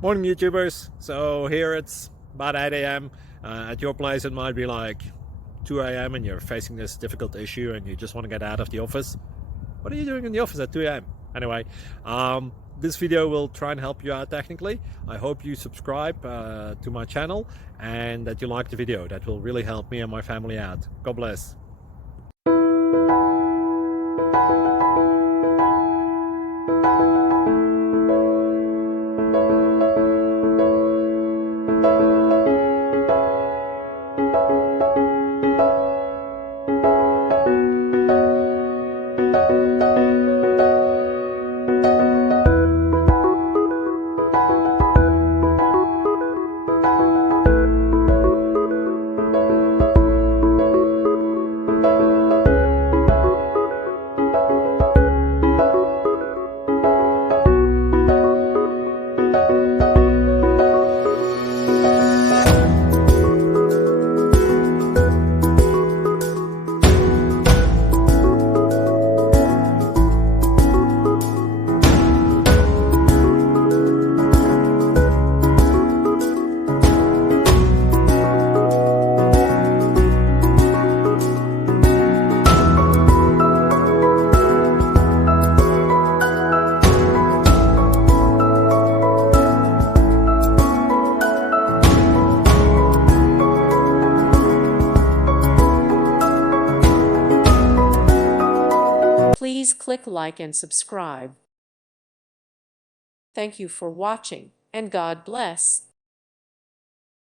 Morning, YouTubers. So here it's about 8 a.m. At your place, it might be like 2 a.m. and you're facing this difficult issue and you just want to get out of the office. What are you doing in the office at 2 a.m.? Anyway, this video will try and help you out technically. I hope you subscribe to my channel and that you like the video. That will really help me and my family out. God bless. Please click like and subscribe. Thank you for watching, and God bless.